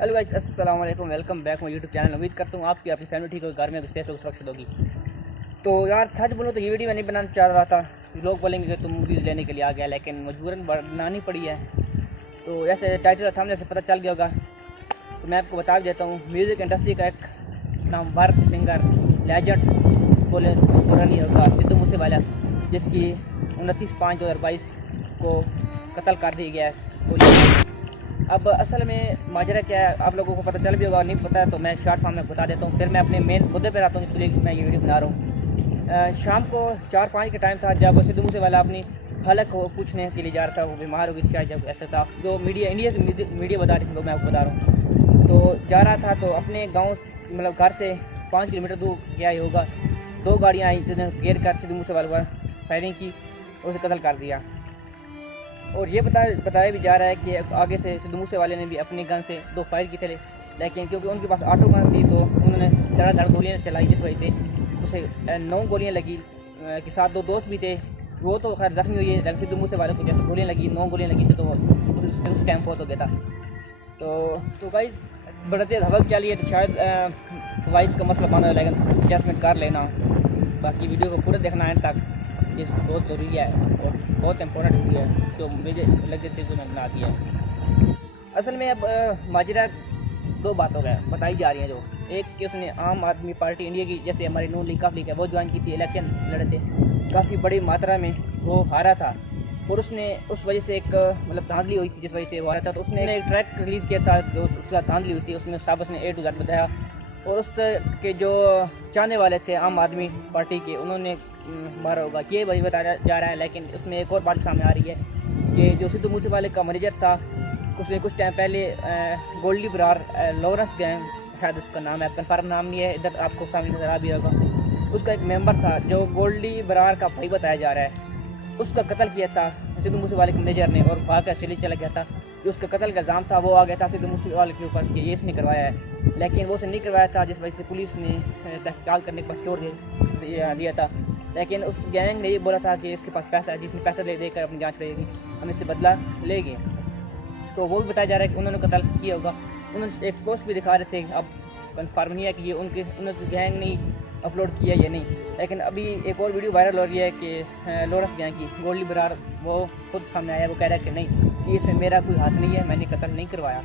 Hello guys, अस्सलाम वालेकुम, welcome back my YouTube channel. उम्मीद करता हूँ आपकी अपनी फैमिली ठीक होगी, घर में सेफ लोग सुरक्षित होगी। तो यार सच बोलो तो ये वीडियो मैं नहीं बनाना चाह रहा था। लोग बोलेंगे कि तुम मूवीज़ लेने के लिए आ गया, लेकिन मजबूरन बनानी पड़ी है। तो ऐसे टाइटल और थंबनेल से पता चल गया होगा, तो मैं आपको बता देता हूँ। म्यूज़िक इंडस्ट्री का एक नामवर सिंगर, लेजेंड बोले तो बुरा नहीं होगा, सिद्धू मूसेवाला, जिसकी 29/5/2022 को कत्ल कर दिया गया है। अब असल में माजरा क्या है आप लोगों को पता चल भी होगा, नहीं पता है तो मैं शॉर्ट फॉर्म में बता देता हूँ। फिर मैं अपने मेन मुद्दे पर आता हूँ, इसलिए मैं ये वीडियो बना रहा हूँ। शाम को 4-5 के टाइम था जब सिद्धू मूसेवाला अपनी खाला को पूछने के लिए जा रहा था। वो बीमार हो गई शायद, जब ऐसा था जो इंडिया की मीडिया बता रही थी, तो मैं आपको बता रहा हूँ। तो जा रहा था तो अपने गाँव मतलब घर से 5 किलोमीटर दूर गया ही होगा। 2 गाड़ियाँ आई जिन्होंने घेर कर सिद्धू मूसेवाला पर फायरिंग की और उसे कत्ल कर दिया। और ये बताया भी जा रहा है कि आगे से सिद्धू मूसेवाले ने भी अपनी गन से 2 फायर की थे, लेकिन क्योंकि उनके पास ऑटो गन थी तो उन्होंने धड़ाधड़ गोलियाँ चलाई, जिस वजह से उसे 9 गोलियाँ लगी। के साथ 2 दोस्त भी थे, वो तो खैर जख्मी हुई है, लेकिन सिद्धू मूसेवाले को जैसे गोलियाँ लगी, 9 गोलियाँ लगी थी, तो उस टाइम फौत हो गया था। तो गाइस बढ़ते हवल चलिए, तो शायद वाइस का मसला बना, लेकिन एडजस्टमेंट कर लेना। बाकी वीडियो को पूरा देखना एंड तक, ये बहुत ज़रूरी है और बहुत इंपॉर्टेंट वीडियो है, जो मुझे लगे थे जो मैंने बना दिया है। असल में अब माजरा 2 बातों का बताई जा रही हैं। जो एक कि उसने आम आदमी पार्टी इंडिया की, जैसे हमारी नून लीग काफ लीग है, वो ज्वाइन की थी, इलेक्शन लड़े थे, काफ़ी बड़ी मात्रा में वो हारा था और उसने उस वजह से एक मतलब धांधली हुई थी, जिस वजह से वो हारा था। तो उसने एक ट्रैक रिलीज़ किया था जो उसका धांधली हुई थी, उसमें सब उसने A to Z बताया। और उस के जो चाहने वाले थे आम आदमी पार्टी के, उन्होंने मारा होगा, ये वही बताया जा रहा है। लेकिन उसमें एक और बात सामने आ रही है कि जो सिद्धू मूसेवाले का मैनेजर था, उसने कुछ टाइम पहले गोल्डी बरार लॉरेंस गैंग, शायद उसका नाम है, कन्फर्म नाम नहीं है, इधर आपको सामने नजर आ भी होगा, उसका एक मेंबर था जो गोल्डी बरार का भाई बताया जा रहा है। उसका कत्ल किया था सिद्धू मूसेवाले के मैनेजर ने और भाग कर चले चला गया था। जो उसका कत्ल का इल्ज़ाम था वो आ गया था सिद्धू मूसेवाले के ऊपर कि ये इसने करवाया है, लेकिन वो उसने नहीं करवाया था, जिस वजह से पुलिस ने तहकीकात करने के बाद छोड़ दिया था। लेकिन उस गैंग ने ये बोला था कि इसके पास पैसा है, जिसने पैसा देकर अपनी जांच करेगी, हम इससे बदला लेंगे। तो वो भी बताया जा रहा है कि उन्होंने कत्ल किया होगा। उन्होंने एक पोस्ट भी दिखा रहे थे, अब कन्फर्म नहीं है कि ये उनके गैंग ने अपलोड किया या नहीं, लेकिन अभी एक और वीडियो वायरल हो रही है कि लॉरेंस गैंग की, गोल्डी बरार वो खुद सामने आया, वो कह रहा है कि नहीं, ये इसमें मेरा कोई हाथ नहीं है, मैंने कत्ल नहीं करवाया।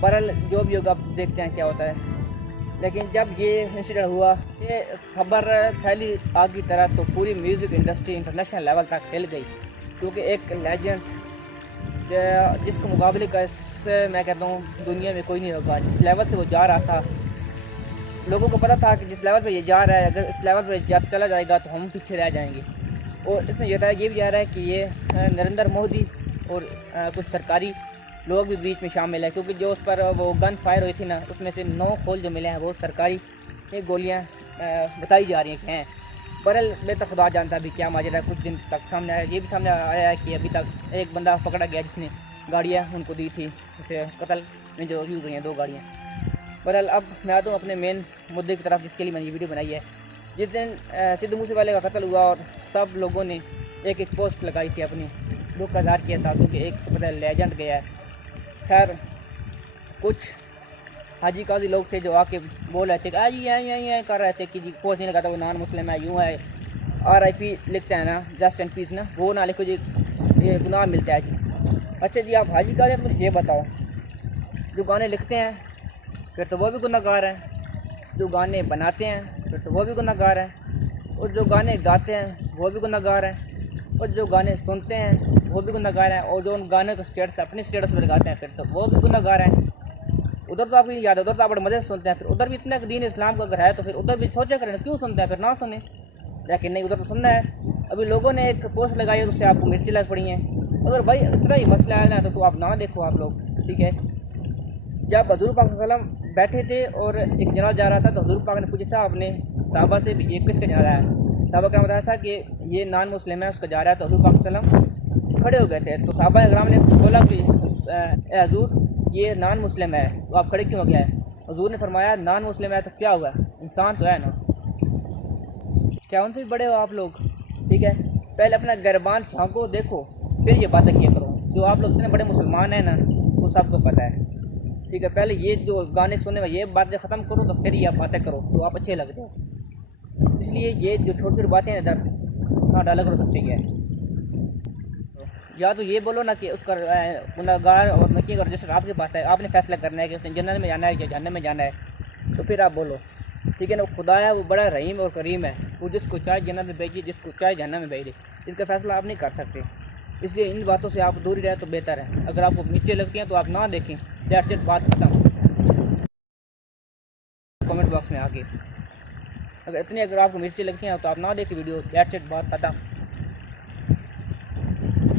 बहरहाल जो भी होगा, अब देखते हैं क्या होता है। लेकिन जब ये इंसिडेंट हुआ, ये खबर फैली आग की तरह, तो पूरी म्यूज़िक इंडस्ट्री इंटरनेशनल लेवल तक फैल गई, क्योंकि एक लेजेंड जिसको मुकाबले का मैं कहता हूँ दुनिया में कोई नहीं होगा। जिस लेवल से वो जा रहा था, लोगों को पता था कि जिस लेवल पर ये जा रहा है, अगर इस लेवल पर जब चला जाएगा तो हम पीछे रह जाएंगे। और इसमें ये भी जा रहा है कि ये नरेंद्र मोदी और कुछ सरकारी लोग भी बीच में शामिल है, क्योंकि जो उस पर वो गन फायर हुई थी ना, उसमें से 9 खोल जो मिले हैं वो सरकारी गोलियां बताई जा रही हैं कि हैं। बहरहाल मैं तो खुदा जानता भी क्या माजरा। कुछ दिन तक सामने आया, ये भी सामने आया है कि अभी तक एक बंदा पकड़ा गया जिसने गाड़ियाँ उनको दी थी, जैसे कत्ल में जो यूज़ हुई हैं 2 गाड़ियाँ। बहरहाल अब मैं आता हूँ अपने मेन मुद्दे की तरफ, जिसके लिए मैंने ये वीडियो बनाई है। जिस दिन सिद्धू मूसेवाले का कत्ल हुआ और सब लोगों ने एक पोस्ट लगाई थी, अपनी दुख का इज़हार किया था, क्योंकि एक तो पता लेजेंड गया है। खैर कुछ हाजी काजी लोग थे जो आके बोल रहे थे कि जी यहाँ कर रहे थे कि जी पोस्ट नहीं लगाता, वो नॉन मुस्लिम है, यूँ है, RIP लिखते हैं ना, जस्ट एंड पीस ना, वो ना लिखो जी, ये गुनाह मिलता है जी। अच्छा जी, आप हाजी काजी, मुझे ये बताओ, जो गाने लिखते हैं फिर तो वो भी गुनाहगार हैं, जो गाने बनाते हैं फिर तो वो भी गुनाहगार हैं, और जो गाने गाते हैं वो भी गुनाहगार हैं, और जो गाने सुनते हैं वो भी गुनाहगार हैं, और जो उन गाने को स्टेटस अपने स्टेटस पर लगाते हैं फिर तो वो भी गुनाहगार हैं। उधर तो आपको याद है, उधर तो आप बड़े मज़े से सुनते हैं, फिर उधर भी इतना दीन इस्लाम का अगर है तो फिर उधर भी सोचा करें क्यों सुनते हैं, फिर ना सुने। लेकिन नहीं, उधर तो सुनना है। अभी लोगों ने एक पोस्ट लगाई है, उससे आपको मिर्ची लग पड़ी हैं। अगर भाई इतना ही मसला है ना, तो आप ना देखो आप लोग, ठीक है। जब हजूर पाक सल्लल्लाहु अलैहि वसल्लम बैठे थे और एक जनाजा जा रहा था, तो हजूर पाक ने पूछा था अपने साहबा से भी, ये किसका जनाजा है? साहबा का बताया था कि ये नॉन मुस्लिम है, उसका जा रहा है। तो हजूर पाक सल्लल्लाहु अलैहि वसल्लम खड़े हो गए थे, तो साहबा इकराम ने बोला कि हजूर ये नॉन मुस्लिम है, तो आप खड़े क्यों हो गया है? हजूर ने फरमाया नॉन मुस्लिम है तो क्या हुआ, इंसान तो है ना, क्या उनसे भी बड़े हो आप लोग? ठीक है, पहले अपना गिरबान झांको देखो, फिर ये बातें किया करो। जो आप लोग इतने बड़े मुसलमान हैं ना, वो सबको पता है। ठीक है, पहले ये जो गाने सुनने में ये बातें ख़त्म करो तो फिर ये आप बातें करो तो आप अच्छे लगते हो। इसलिए ये जो छोटी छोटी बातें हैं इधर हाँ डाला करो, तो सही है। या तो ये बोलो ना कि उसका गुनहगार और नकी का रजिस्टर आपके पास है, आपने फैसला करना है कि उसने जन्नत में जाना है या जहन्नम में जाना है, तो फिर आप बोलो। ठीक है ना, खुदा है वो बड़ा रहीम और करीम है, वो जिसको चाहे जन्नत में भेजिए, जिसको चाहे जहन्नम में भेज दे, इसका फैसला आप नहीं कर सकते। इसलिए इन बातों से आप दूर ही रहे तो बेहतर है। अगर आपको नीचे लगती हैं तो आप ना देखें, दैट्स इट, बात खत्म। कमेंट बॉक्स में आके अगर आपको मिर्ची लगती हैं तो आप ना देखें वीडियो, दैट्स इट, बात खत्म।